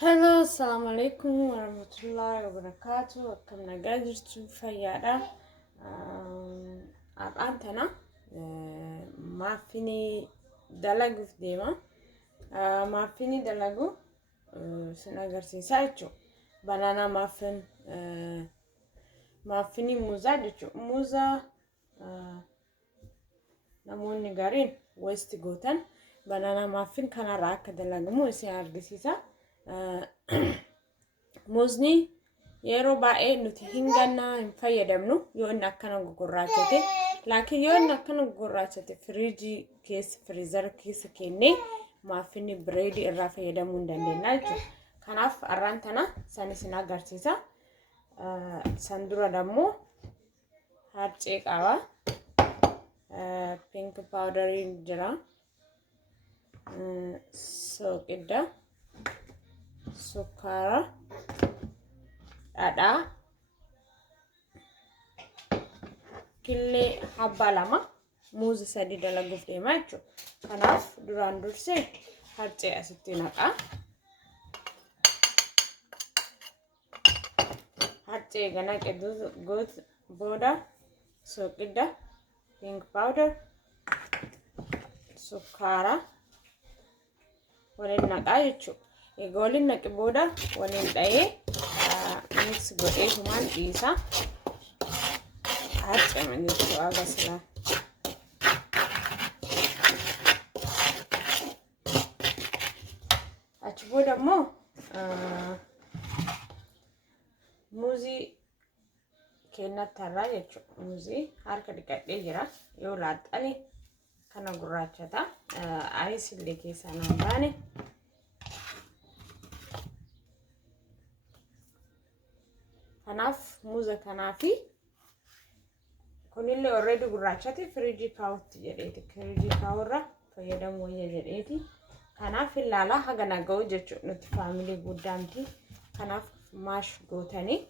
Hello, assalamu alaikum warahmatullahi wabarakatuh. Akkam nagaa jirtu fayyaadha. Aqaantana maafinii dalaguuf deema. Maafinii dalagu sin agarsiisaa jechuudha. Banana muffin maafinii muuzaa jechuudha. Muuzaa namoonni gariin west gootan banana muffin kanarraa akka dalagamu isin argisiisa. Muuzni yeroo baay'ee nuti hingannaa hin fayyadamnu yoo inni akkana gugurraachate, laakiin yoo inni akkana gugurraachate firiijii keessa firiizara keessa kennee maafinii bireedii irraa fayyadamuu hin dandeenya jechuudha. Kanaaf arraan tana san isin agarsiisa. San dura dammoo harcee qaba. Pink powderiin jira. Soqidda. Sukkaara, dhadhaa, killee habbaa lama, muuzi sadii dalaguuf deema jechuudha. Kanaaf duraan dursee harcee asitti naqaa. Harcee gana qedduu booda soqidda, pink powder, sukkaara waliin naqaa jechuudha. Eegoliin naqi booda waliin dha'ee mix godhee humaan dhiisa. Harcama jechuudha agasilaa. Achi booda immoo muuzii kennatti harraa jechuudha. Muuzii harka dhiqadhee jira. Yoo laaxxani kana gurraachata. Ayis illee keessaa naan baane. Kanaaf muuza kanaafi kunillee already gurraachate firiijii kaawutti jedheeti. Firiijii kaawurra fayyadamuu wayya jedheeti. Kanaaf ilaalaa haga naga'u jechuudha. Nuti faamilii guddaamti. Kanaaf maash gootanii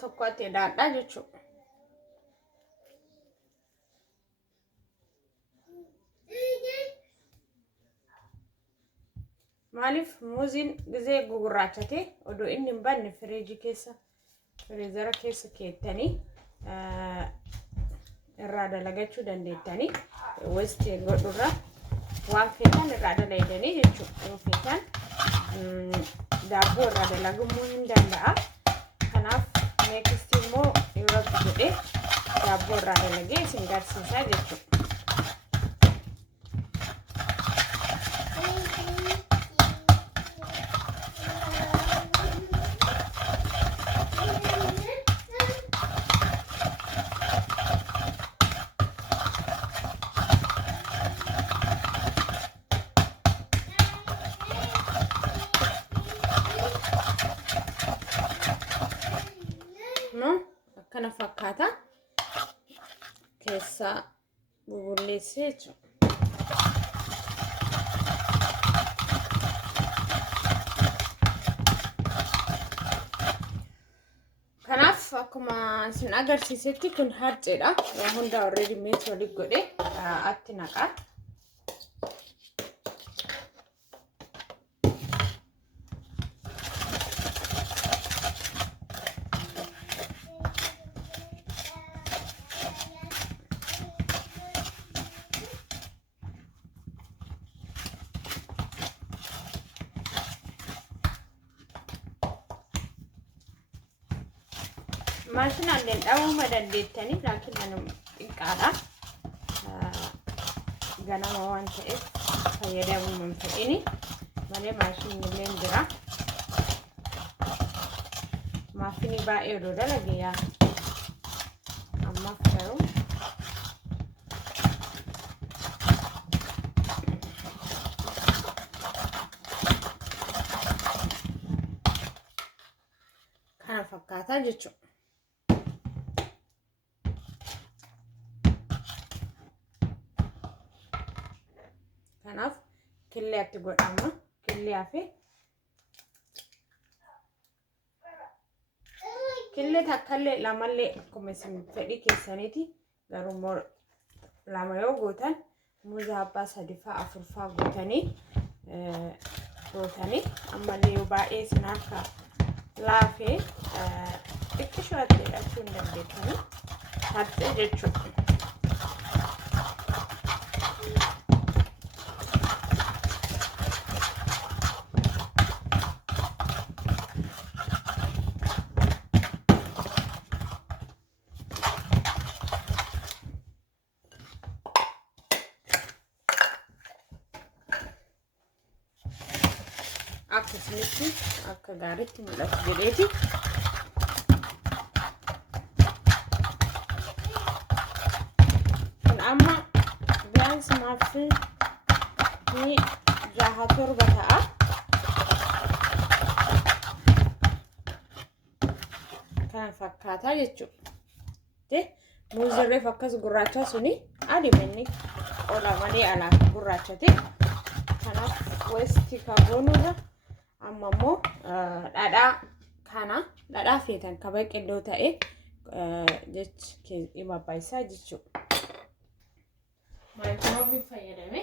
tokkotti hidhaadhaa jechuudha. Maaliif muuziin gizee gugurraachate odoo inni hin banne firiijii keessa firiizara keessa keettanii irraa dalagachuu dandeettanii west godhurra waan feetan irraa dalaydanii jechuudha. Yoo feetan daabboo irraa dalagumuu hin danda'a. Kanaaf next immoo yeroo jedhee daabboo irraa dalagee isin garsiisaa jechuudha. Akkana fakkaata keessaa bubulleessee jechuudha. Kanaaf akkuma isin agarsiisetti kun harceedha. Waa hunda already mees waliin godhee atti naqaa. maashina illee dhaabuma dandeettanii laakiin anum xiqqaadha. Ganama waan ta'eef fayyadamuu hin fedhini malee maashinni illee jira. Maafinii baay'ee odoo dalage yaa ammaaf garuu kana fakkaataa jechuudha. Kanaaf killee itti godhama. Killee hafe killee takkallee lamallee akkuma isin fedhii keessaniiti. Garuu immoo lama yoo gootan muuzaa abbaa sadifaa afurfaa gootanii ammallee yoo baay'ee isin harka laafee xiqqishoo itti hidhachuu hin dandeettanii haxxee jechuudha. Akkasumatti akka gaariitti mul'atu jedheeti. Kun amma biyaansi maafinii 6-7 ta'a. Kan fakkaataa jechuudha. Muuzirreef akkas gurraacha suni adimanni qola malee alaa gurraachate. Kanaaf westi kaaboonuudha. Amma immoo dhadhaa feetan kaba qilloo ta'e jechi dhimma baayisaa jechuudha. Maayikiroobii fayyadame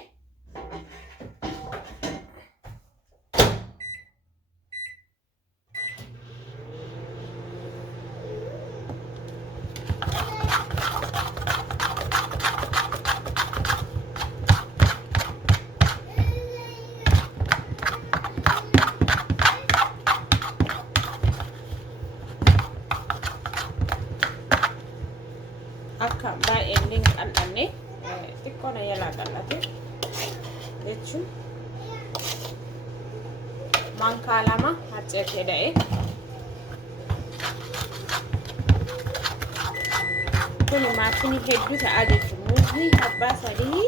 akka baay'ee illee qal'anne xiqqoona yaalaa qal'ate jechuun maankaa lama harceetee da'e. Kun maafinii hedduu ta'a jechuun muuzii abbaa sadii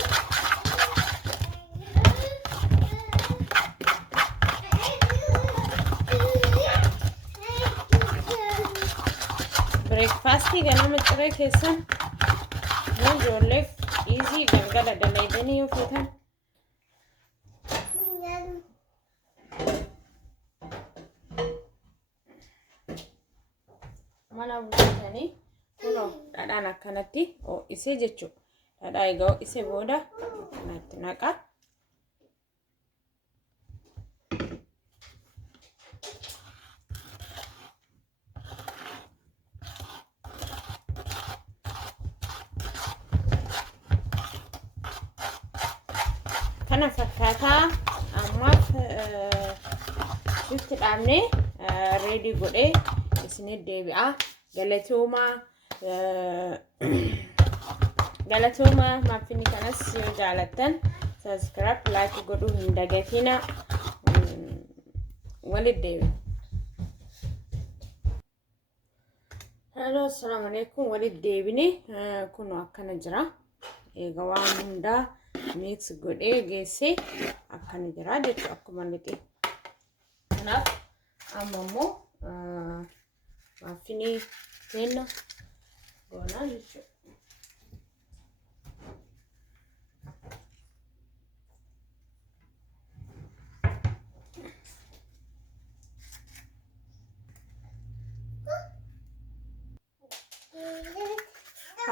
breakfastii ganama ciree keessan ijoolleef easy galgala dalaydanii yoo feetan mana buutanii kunoo dhadhaan akkanatti ho'isee jechuudha. Dhadhaa egaa ho'isee booda kanatti naqaa. Kana fakkaataa ammaaf itti dhaabnee ready godhee isinii deebi'a. Galatooma maafinii kanas yoo jaalattan subscribe like godhuu hin dagatina. Walitti deebi'a. Hello, assalamu alaikum. Walitti deebine kun akkana jira. Egaa waan hundaa mix godhee geessee akkana jira jechuudha akkuma lixee. Kanaaf amma immoo maafinii keenya goonaa jechuudha.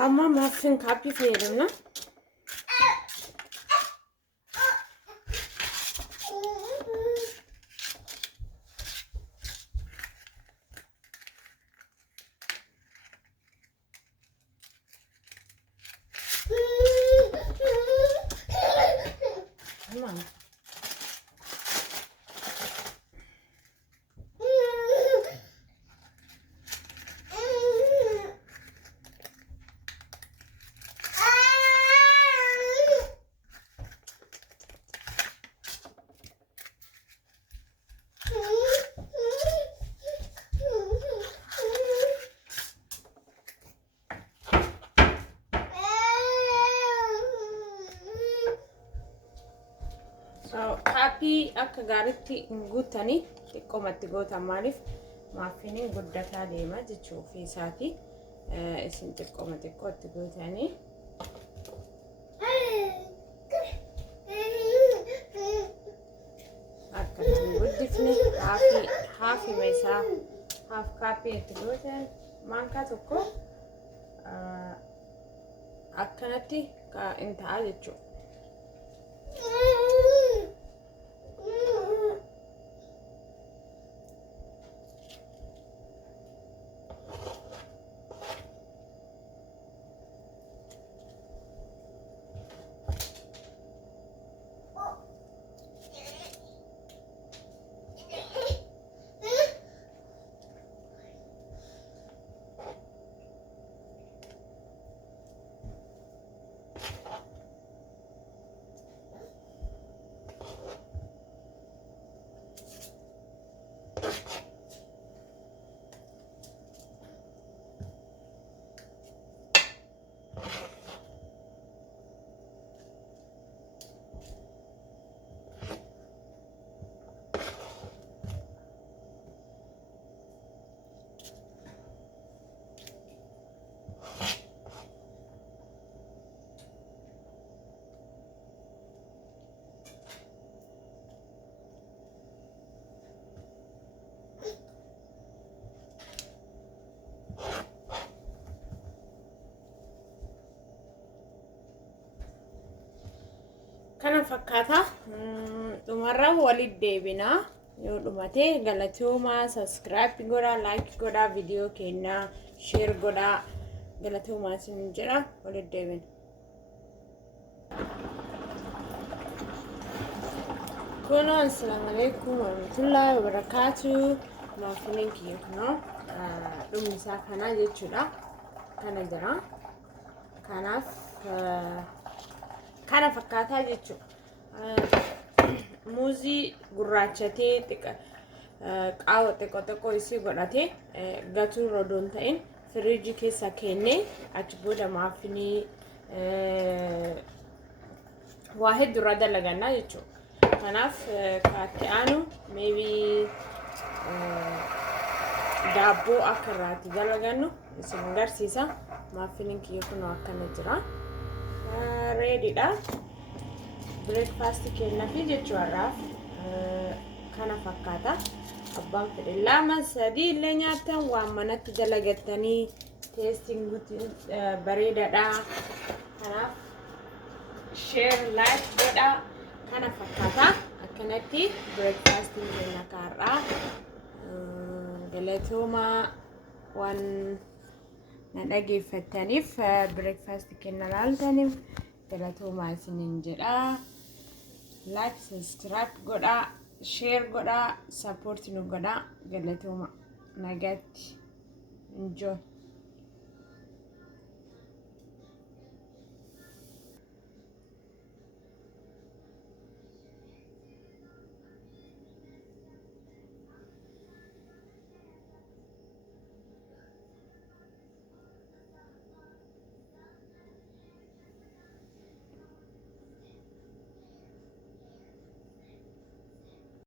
Amma muffin kaappii fayyadamna. So happy akka gaaritti guutanii xiqqoomatti gootan maaliif maaffiniin guddataa deema jechuu fi isaati isin xiqqooma xiqqootti gootanii akka guddifne haafi meesaa haaf kaappii itti gootan maankaa tokko akkanatti in ta'a jechuudha. Kana fakkaata dhumarra waliin deebinaa yoo dhumate galatooma subscribe godhaa like godhaa video keenya share godhaa galatooma isin jedha waliin deebina. Kono assalamu alaikum warahmatullahi wabarakatuh maafiniin kiyya kunoo dhumisaa kana jechuudha kana jira kanaaf kana fakkaataa jechuudha. Muuzii gurraachatee qaawwa xiqqoo isii godhatee gatuu rodoon ta'in firiijii keessa kennee achi booda maafinii waa heddurra dalagannaa jechuudha. Kanaaf kaatti aanu maybe daabboo akka irraatti dalagannu isin agarsiisa. Maafiniin kiyya kunoo akkana jira. Ready da breakfast kenna fi jechuudha kana fakkaata abbaan fedhe lama sadii illee nyaatan waan manatti dalagattanii tasting bareedaadha kanaaf share like godha kana fakkaata akkanatti breakfast kenna kaarraa galatooma waan nadhageeffataniif breakfast kenna laaltaniif galatooma isinin jedha. Like subscribe godha share godha support nu godha galatooma nagatti enjoy.